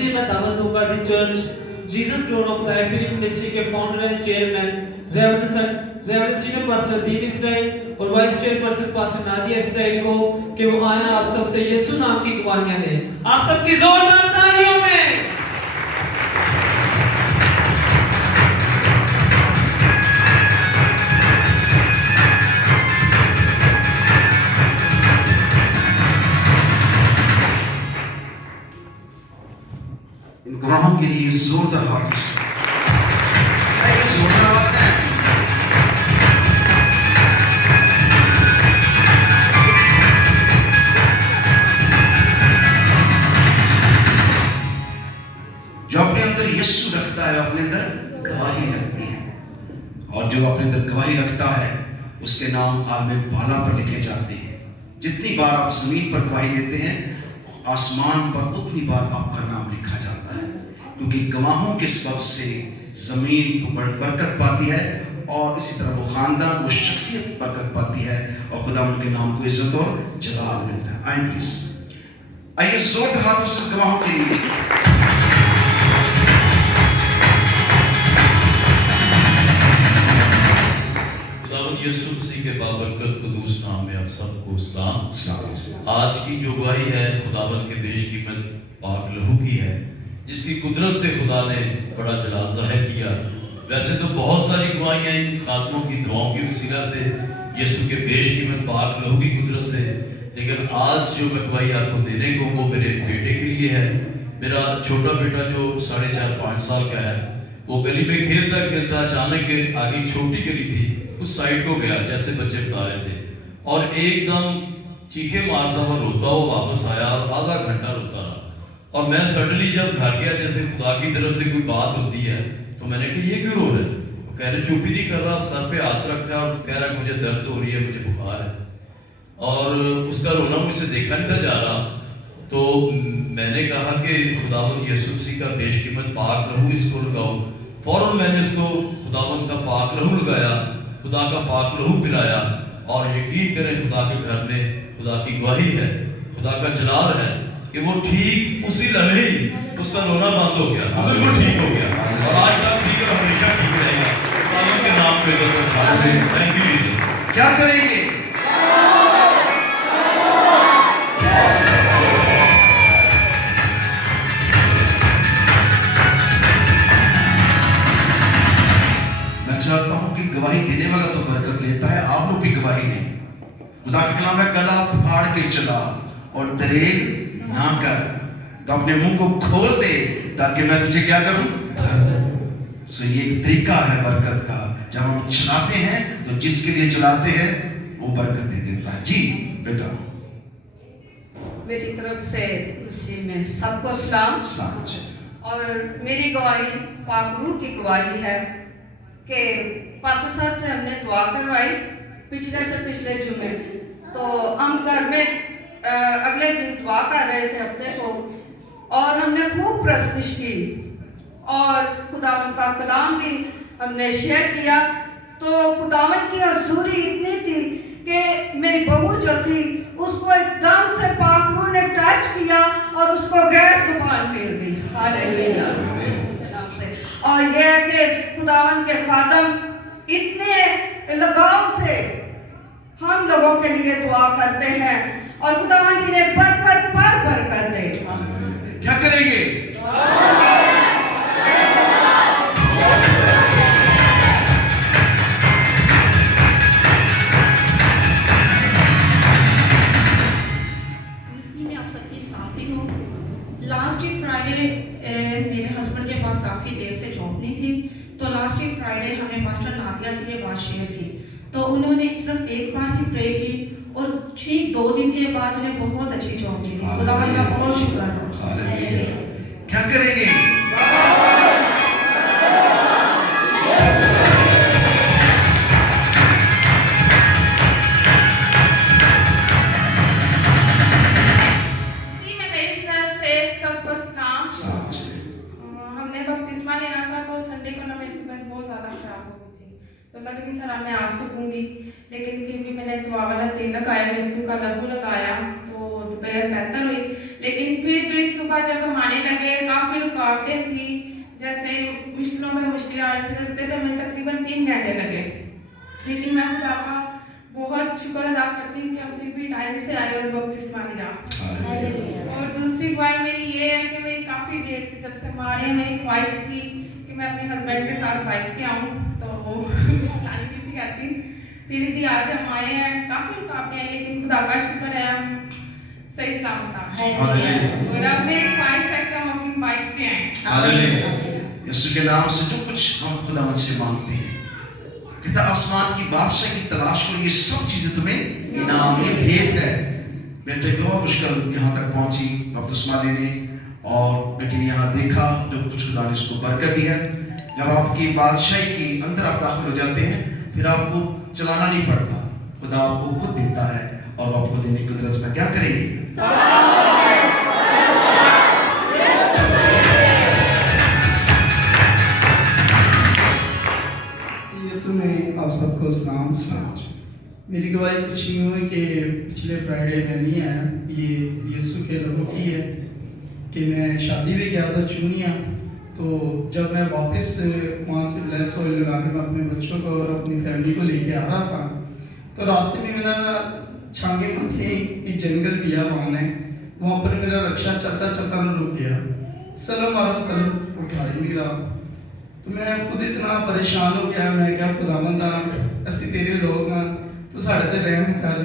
लिए मैं दावत दूंगा the Church Jesus Crown of Life Ministry के founder and chairman reverend senior pastor Deep Israel और vice chairperson pastor Nadia Israel को कि वो आए आप सबसे यीशु नाम की गवाहियां लें। आप सबकी जोरदार तालियों में। इन गवाहों के लिए जोरदार हाथों से जोरदार आवाज है। जो अपने अंदर यीशु रखता है अपने अंदर गवाही रखती है, और जो अपने अंदर गवाही रखता है उसके नाम आलमे बाला पर लिखे जाते हैं। जितनी बार आप जमीन पर गवाही देते हैं आसमान पर उतनी बार आपका नाम लिखा जाता है, क्योंकि गवाहों के सबब से जमीन बरकत पाती है और इसी तरह वो खानदान वो शख्सियत बरकत पाती है और खुदा उनके नाम को इज्जत और जलाल मिलता है। आइए प्लीज, आइए जोरदार हाथों से गवाहों के लिए। खुदावंद यीशु मसीह के बाबरकत कुदूस नाम में आप सबको सलाम। आज की जो गवाही है खुदावंद के देश की मत पाक लहू की है, जिसकी कुदरत से खुदा ने बड़ा जलाल ज़ाहिर किया। वैसे तो बहुत सारी गवाहियाँ इन खातमों की दुआओं की वसीला से यीशु के देश की मत पाक लहू की कुदरत से, लेकिन आज जो मैं गवाही आपको देने को वो मेरे बेटे के लिए है। मेरा छोटा बेटा जो 4.5-5 साल का है, वो गली में खेलता खेलता अचानक आगे छोटी गली थी उस साइड को गया, जैसे बच्चे बता रहे थे, और एकदम चीखे मारता हुआ रोता हुआ वापस आया और आधा घंटा रोता रहा। और मैं सडनली जब घर गया, जैसे खुदा की तरफ से कोई बात होती है, तो मैंने कहा ये क्यों रो रहे हैं? वो कह रहे चुप ही नहीं कर रहा, सर पे हाथ रखा और कह रहा मुझे दर्द हो रही है, मुझे बुखार है। और उसका रोना मुझसे देखा नहीं था जा रहा। तो मैंने कहा कि खुदावंद यीशु मसीह का बेशकीमत पाक लहू इसको लगाओ। फौरन मैंने इसको खुदावंद का पाक लहू लगाया, खुदा का पाक लहू पिलाया, और यकीन करें खुदा के घर में खुदा की गवाही है, खुदा का जलाल है कि वो ठीक उसी लम्हे ही उसका रोना बंद हो गया, बिल्कुल ठीक हो गया, और आज तक ठीक है, हमेशा ठीक रहेगा। खुदा के नाम पे ज़रूर थैंक यू जीसस। क्या करेंगे? मैं चाहता हूं कि गवाही देने वाला तो बरकत लेता है, आप लोग भी गवाही लें। खुदा के कलाम में गला फाड़ के चला और दरेग ना कर, तो अपने मुंह को खोल दे ताकि मैं तुझे क्या करूं? भर दूं। सो ये एक तरीका है बरकत का। जब हम चलाते हैं तो जिसके लिए चलाते हैं वो बरकत दे देता है। जी बेटा, मेरी तरफ से मसीह में सबको सलाम। और मेरी गवाही पाक रूह की गवाही है कि पास्टर साहब से हमने दुआ करवाई पिछले जुमे, तो हम घर में अगले दिन दुआ कर रहे थे हफ्ते को, और हमने खूब प्रस्तुति की और खुदावंद का कलाम भी हमने शेयर किया। तो खुदावंद की हजूरी इतनी थी कि मेरी बहू जो थी उसको एकदम से पाक रूह ने टच किया और उसको गैर जुबान मिल गई। हालेलुया। और यह है कि खुदावंद के खादम इतने लगाव से हम लोगों के लिए दुआ करते हैं और खुदावंद इन्हें बरकत पर बरकत दे। क्या करेंगे? में आप सबकी साथी हो। लास्ट फ्राइडे मेरे हस्बैंड के पास काफ़ी देर से जॉब नहीं थी, तो लास्ट फ्राइडे हमने पास्टर नादिया से ये बात शेयर की, तो उन्होंने सिर्फ एक बार ही प्रे की और ठीक 2 दिन के बाद उन्हें बहुत अच्छी जॉब मिली। खुदावंद का बहुत शुक्र है। क्या करेंगे? हमने बपतिस्मा लेना था, तो संडे को ना मेरी तबीयत बहुत ज़्यादा खराब हो गई थी, तो लग नहीं था मैं आ सकूंगी, लेकिन फिर भी मैंने दुआ वाला तेल लगाया, यीशु का लहू लगाया, तो तबीयत बेहतर हुई। लेकिन फिर भी सुबह जब हम आने लगे काफ़ी रुकावटें थी, जैसे मुश्किलों में मुश्किलें आ रही थी, रास्ते पे हमें तकरीबन 3 घंटे लगे, लेकिन मैं खुदा का बहुत शुक्र अदा करती हूँ कि हम फिर भी टाइम से आए और बपतिस्मा लिया। और दूसरी ख्वाहिश मेरी ये है कि मेरी काफ़ी देर से, जब से मारे, मेरी ख्वाहिश थी कि मैं अपने हस्बैंड के साथ बाइक पे आऊँ, तो वो चलानी नहीं थी आती, फिर भी आज हम आए हैं। काफ़ी रुकावटें हैं, लेकिन खुदा का शुक्र है हम सही सलामत हैं। और अब मेरी ख्वाहिश है कि हम अपनी बाइक पे आएँ। यीशु के नाम से जो कुछ हम खुदावंद से मांगते हैं, कहता आसमान की बादशाह की तलाश करो, ये सब चीजें तुम्हें इनाम, ये भेद है। बेटे बहुत मुश्किल यहाँ तक पहुंची बपतिस्मा लेने, और बेटी ने यहाँ देखा जो कुछ खुदा ने उसको बरकत दी है। जब आपकी बादशाही की अंदर आप दाखिल हो जाते हैं, फिर आपको चलाना नहीं पड़ता, खुदा आपको खुद देता है, और आपको देने की कुदरत में क्या करेंगे? यीशु में आप सबको सलाम। मेरी गवाही कुछ यूँ है कि पिछले फ्राइडे में नहीं आया, ये यीशु के लहू की है कि मैं शादी में गया था चूनिया, तो जब मैं वापस वहाँ से ब्लेस ऑयल लगा के मैं अपने बच्चों को और अपनी फैमिली को लेके आ रहा था, तो रास्ते में मेरा छांगे माथे एक जंगल भी है वहाँ पर मेरा रक्षा चलता चलता ना रुक गया, सलम मारो सलम उठा ही नहीं रहा। तो मैं खुद इतना परेशान हो गया, मैं क्या खुदावंद असी तेरे लोग हाँ, तू साढ़े ते रहम कर,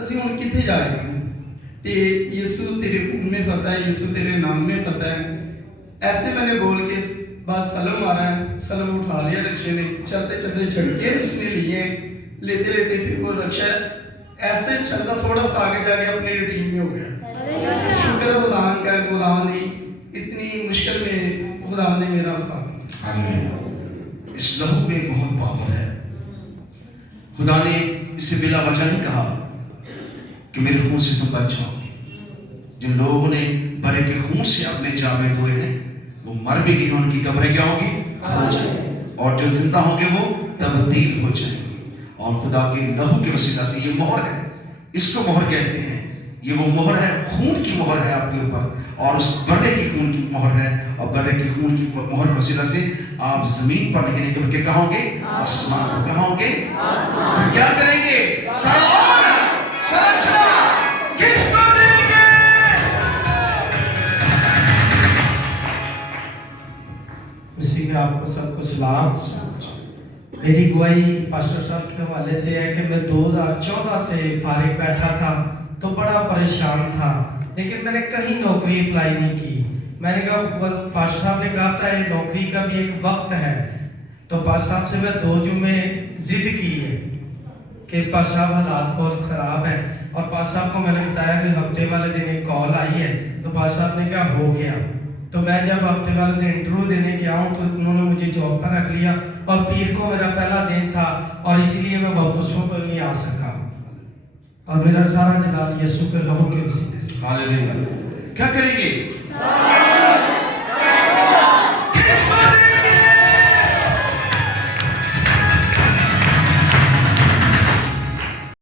असी हुण किथे जाएंगे? ते यीशु तेरे खून में फतह है, यीशु तेरे नाम में फतह है। ऐसे मैंने बोल के बस सलम मारा है, सलम उठा लिया रक्षे ने, चलते चलते झटके उसने लिए, लेते लेते फिर वो रक्षा ऐसे चलता थोड़ा सा आगे जाके अपनी रूटीन में हो गया। शुक्र है खुदा का, खुदा ने इतनी मुश्किल में खुदा ने मेरा साथ। इस लहू में बहुत पावर है। खुदा ने इसे बिला वजह नहीं कहा कि मेरे खून से तुम बच जाओगे। जिन लोगों ने बरे के खून से अपने जामे धोए हैं, वो मर भी गए, उनकी कब्रें क्या होगी? खो जाएंगी, और जो जिंदा होंगे वो तब्दील हो जाएंगे। और खुदा के लहू के वसीला से ये मोहर है, इसको मोहर कहते हैं। ये वो मोहर है, खून की मोहर है आपके ऊपर, और उस बर्रे की खून की मोहर है, और बर्रे की खून की मोहर के वसीला से आप जमीन पर नहीं निकल के कहाँ होंगे? आसमान पर। कहाँ होंगे? फिर क्या करेंगे? संरचना किसको देंगे? उसी में आपको सबको सलाम। मेरी गवाही पास्टर साहब के हवाले से है कि मैं 2014 से फारिग बैठा था, तो बड़ा परेशान था, लेकिन मैंने कहीं नौकरी अप्लाई नहीं की। मैंने कहा, पास्टर साहब ने कहा था नौकरी का भी एक वक्त है, तो पास्टर साहब से मैं 2 जुमे जिद की है कि पास्टर साहब हालात बहुत ख़राब हैं, और पास्टर साहब को मैंने बताया कि हफ्ते वाले दिन एक कॉल आई है, तो पास्टर साहब ने कहा हो गया। तो मैं जब हफ्ते वाले दिन इंटरव्यू देने गया हूँ, तो उन्होंने मुझे जॉब पर रख लिया, और पीर को मेरा पहला दिन था, और इसीलिए मैं बपतिस्मा पर नहीं आ सका, और मेरा सारा जलाल यीशु के लहू के वसीले से। हालेलुया। क्या करेंगे?